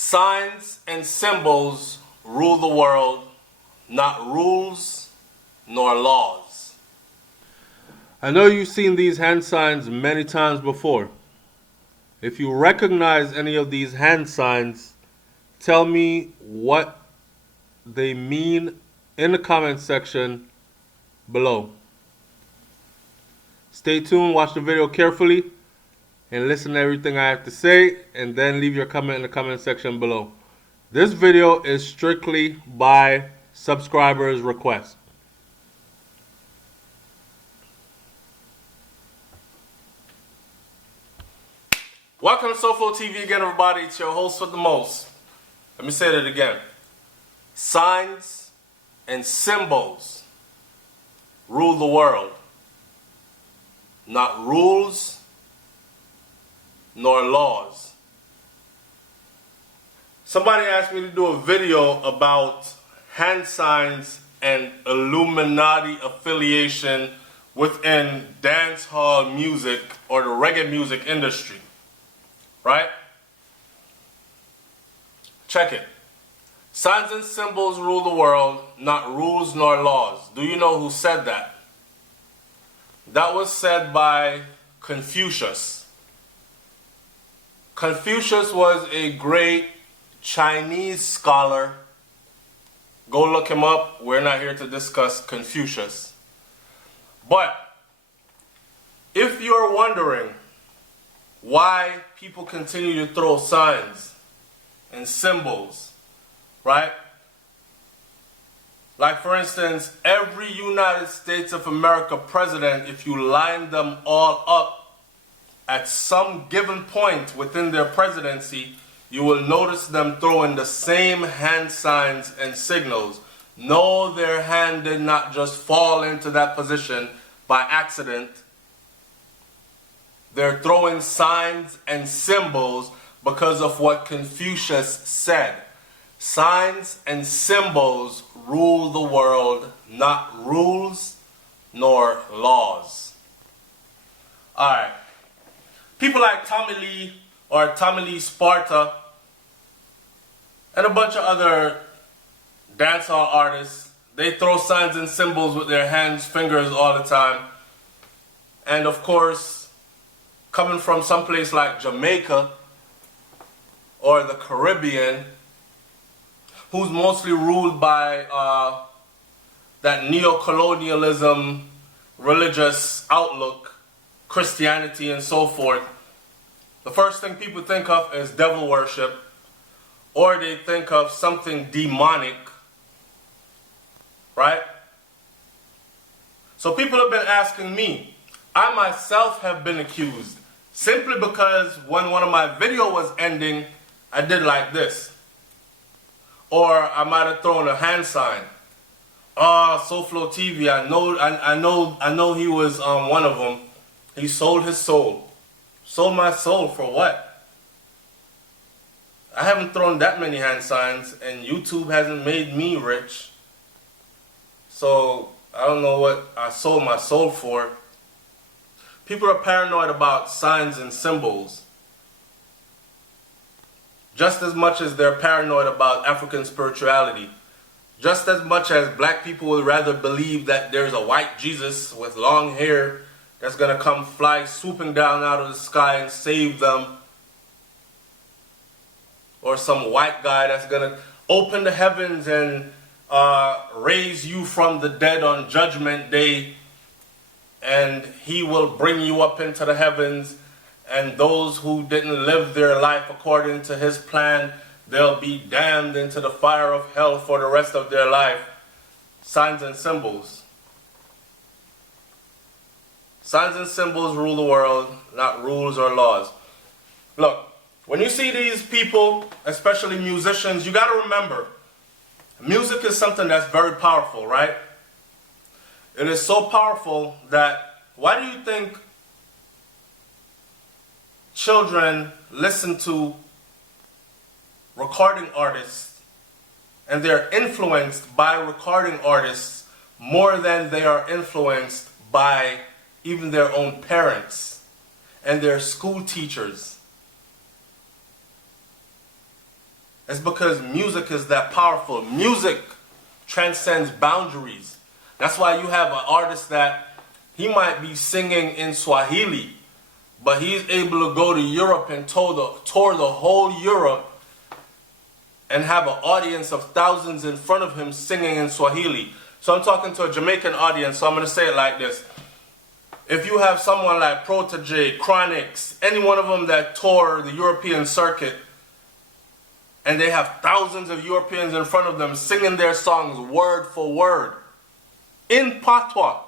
Signs and symbols rule the world, not rules nor laws. I know you've seen these hand signs many times before. If you recognize any of these hand signs, tell me what they mean in the comment section below. Stay tuned, watch the video carefully, and listen to everything I have to say, and then leave your comment in the comment section below. This video is strictly by subscribers' request. Welcome to Soulflow TV again, everybody. It's your host with the most. Let me say that again. Signs and symbols rule the world, not rules nor laws. Somebody asked me to do a video about hand signs and Illuminati affiliation within dancehall music or the reggae music industry. Right? Check it. Signs and symbols rule the world, not rules nor laws. Do you know who said that? That was said by Confucius. Confucius was a great Chinese scholar. Go look him up. We're not here to discuss Confucius. But if you're wondering why people continue to throw signs and symbols, right? Like, for instance, every United States of America president, if you line them all up at some given point within their presidency, you will notice them throwing the same hand signs and signals. No, their hand did not just fall into that position by accident. They're throwing signs and symbols because of what Confucius said. Signs and symbols rule the world, not rules nor laws. Alright. People like Tommy Lee or Tommy Lee Sparta and a bunch of other dancehall artists, they throw signs and symbols with their hands, fingers all the time. And of course, coming from someplace like Jamaica or the Caribbean, who's mostly ruled by that neo-colonialism, religious outlook, Christianity and so forth, the first thing people think of is devil worship, or they think of something demonic, right? So people have been asking me, I myself have been accused, simply because when one of my videos was ending, I did like this. Or I might have thrown a hand sign. Soulflow TV, I know he was one of them. He sold his soul. Sold my soul for what? I haven't thrown that many hand signs, and YouTube hasn't made me rich. So I don't know what I sold my soul for. People are paranoid about signs and symbols, just as much as they're paranoid about African spirituality. Just as much as black people would rather believe that there's a white Jesus with long hair that's going to come fly swooping down out of the sky and save them. Or some white guy that's going to open the heavens and raise you from the dead on Judgment Day. And he will bring you up into the heavens. And those who didn't live their life according to his plan, they'll be damned into the fire of hell for the rest of their life. Signs and symbols. Signs and symbols rule the world, not rules or laws. Look, when you see these people, especially musicians, you got to remember, music is something that's very powerful, right? It is so powerful that, why do you think children listen to recording artists and they're influenced by recording artists more than they are influenced by even their own parents and their school teachers? It's because music is that powerful. Music transcends boundaries. That's why you have an artist that he might be singing in Swahili, but he's able to go to Europe and tour the whole Europe and have an audience of thousands in front of him singing in Swahili. So I'm talking to a Jamaican audience, so I'm going to say it like this. If you have someone like Protege, Chronix, any one of them that tour the European circuit, and they have thousands of Europeans in front of them singing their songs word for word, in patois,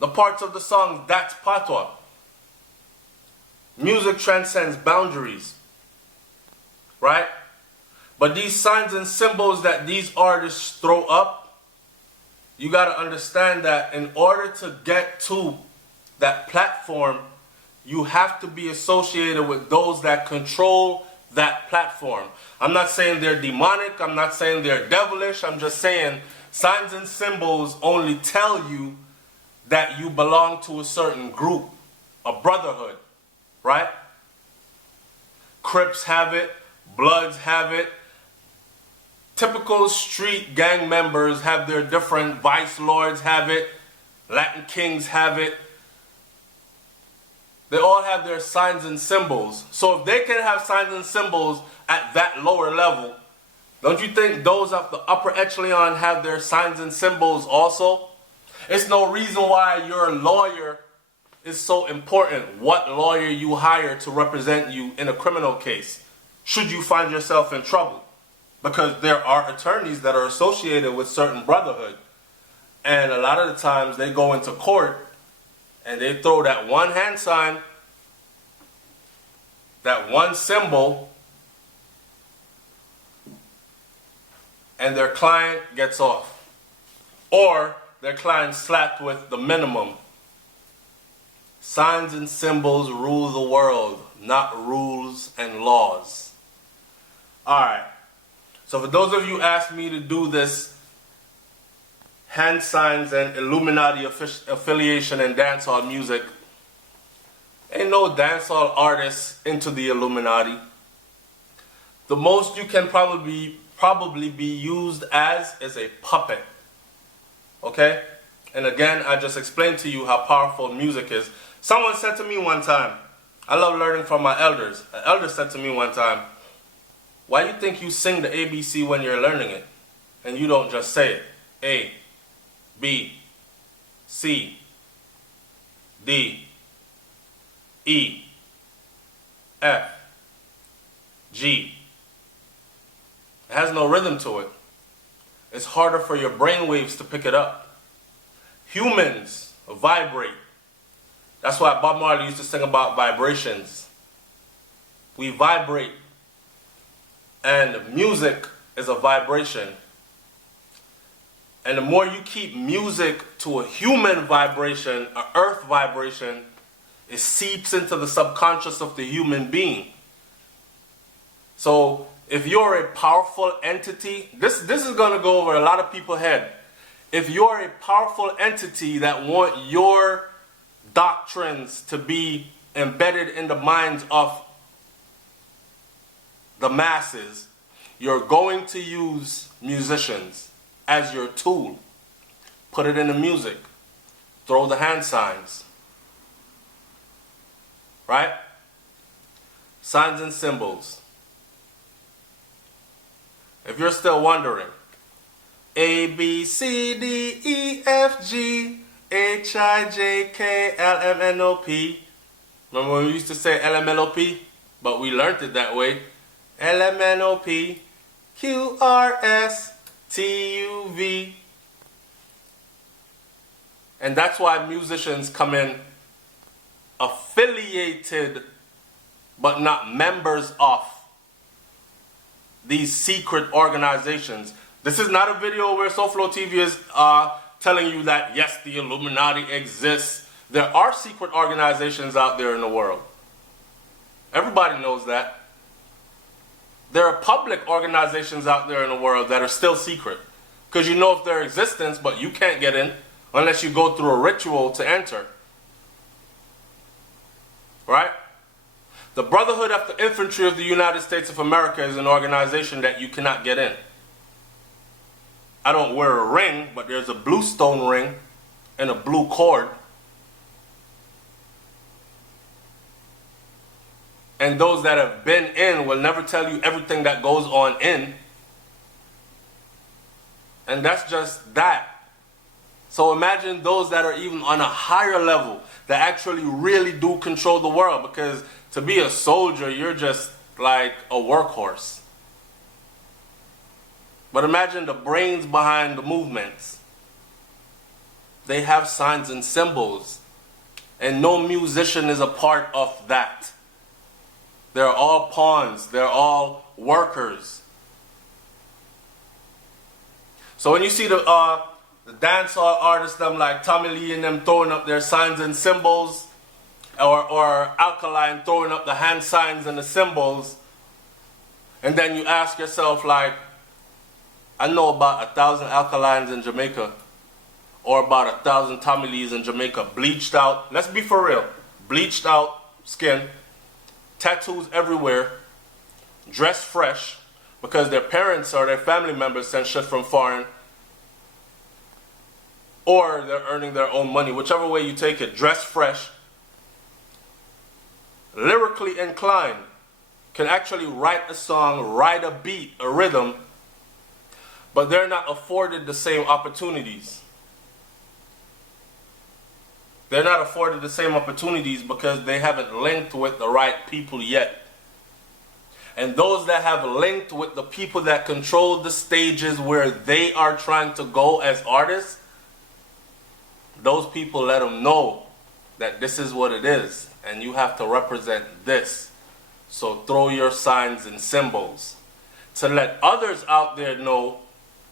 the parts of the songs, that's patois. Music transcends boundaries, right? But these signs and symbols that these artists throw up, you got to understand that in order to get to that platform, you have to be associated with those that control that platform. I'm not saying they're demonic, I'm not saying they're devilish, I'm just saying signs and symbols only tell you that you belong to a certain group, a brotherhood, right? Crips have it, Bloods have it. Typical street gang members have their different, Vice Lords have it, Latin Kings have it. They all have their signs and symbols. So if they can have signs and symbols at that lower level, don't you think those of the upper echelon have their signs and symbols also? It's no reason why your lawyer is so important. What lawyer you hire to represent you in a criminal case, should you find yourself in trouble. Because there are attorneys that are associated with certain brotherhood. And a lot of the times they go into court and they throw that one hand sign, that one symbol, and their client gets off. Or their client slapped with the minimum. Signs and symbols rule the world, not rules and laws. Alright, so for those of you who asked me to do this hand signs and Illuminati affiliation and dancehall music, ain't no dancehall artists into the Illuminati. The most you can probably be used as is a puppet. Okay? And again, I just explained to you how powerful music is. Someone said to me one time, I love learning from my elders. An elder said to me one time, why do you think you sing the ABC when you're learning it? And you don't just say it. A, B, C, D, E, F, G. It has no rhythm to it. It's harder for your brain waves to pick it up. Humans vibrate. That's why Bob Marley used to sing about vibrations. We vibrate. And music is a vibration. And the more you keep music to a human vibration, an earth vibration, it seeps into the subconscious of the human being. So if you're a powerful entity, this is going to go over a lot of people's head. If you're a powerful entity that want your doctrines to be embedded in the minds of the masses, you're going to use musicians as your tool. Put it in the music. Throw the hand signs. Right? Signs and symbols. If you're still wondering, A, B, C, D, E, F, G, H, I, J, K, L, M, N, O, P. Remember when we used to say L, M, N, O, P? But we learned it that way. L, M, N, O, P, Q, R, S, T, U, V. And that's why musicians come in affiliated but not members of these secret organizations. This is not a video where SoFlo TV is telling you that yes, the Illuminati exists. There are secret organizations out there in the world. Everybody knows that. There are public organizations out there in the world that are still secret. Because you know of their existence, but you can't get in unless you go through a ritual to enter. Right? The Brotherhood of the Infantry of the United States of America is an organization that you cannot get in. I don't wear a ring, but there's a blue stone ring and a blue cord. And those that have been in will never tell you everything that goes on in. And that's just that. So imagine those that are even on a higher level that actually really do control the world. Because to be a soldier, you're just like a workhorse. But imagine the brains behind the movements. They have signs and symbols. And no musician is a part of that. They're all pawns. They're all workers. So when you see the dancehall artists, them like Tommy Lee and them throwing up their signs and symbols, or Alkaline throwing up the hand signs and the symbols, and then you ask yourself like, I know about 1,000 Alkalines in Jamaica, or about 1,000 Tommy Lees in Jamaica, bleached out, let's be for real, bleached out skin, tattoos everywhere, dressed fresh, because their parents or their family members sent shit from foreign, or they're earning their own money, whichever way you take it, dressed fresh, lyrically inclined, can actually write a song, write a beat, a rhythm, but they're not afforded the same opportunities. They're not afforded the same opportunities because they haven't linked with the right people yet. And those that have linked with the people that control the stages where they are trying to go as artists, those people let them know that this is what it is and you have to represent this. So throw your signs and symbols to let others out there know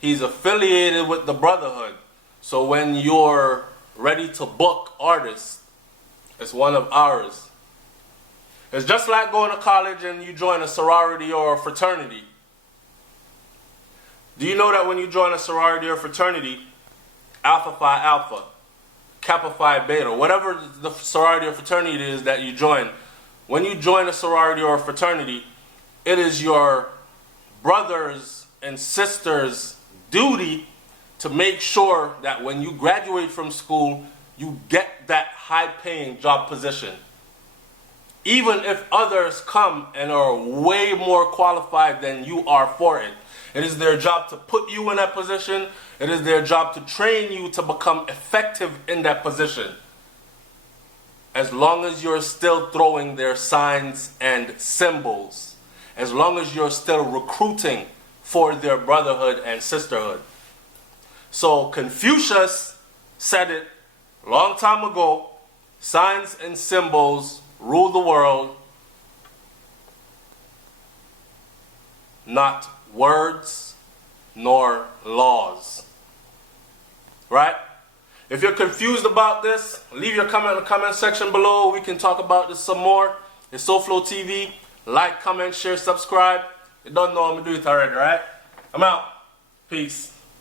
he's affiliated with the Brotherhood. So when you're ready to book artists, it's one of ours. It's just like going to college and you join a sorority or a fraternity. Do you know that when you join a sorority or fraternity, Alpha Phi Alpha, Kappa Phi Beta, whatever the sorority or fraternity is that you join, when you join a sorority or a fraternity, it is your brothers and sisters' duty to make sure that when you graduate from school, you get that high-paying job position. Even if others come and are way more qualified than you are for it. It is their job to put you in that position. It is their job to train you to become effective in that position. As long as you're still throwing their signs and symbols. As long as you're still recruiting for their brotherhood and sisterhood. So Confucius said it a long time ago. Signs and symbols rule the world, not words nor laws. Right? If you're confused about this, leave your comment in the comment section below. We can talk about this some more. It's SoFlo TV. Like, comment, share, subscribe. You don't know I'm going to do it already, right? I'm out. Peace.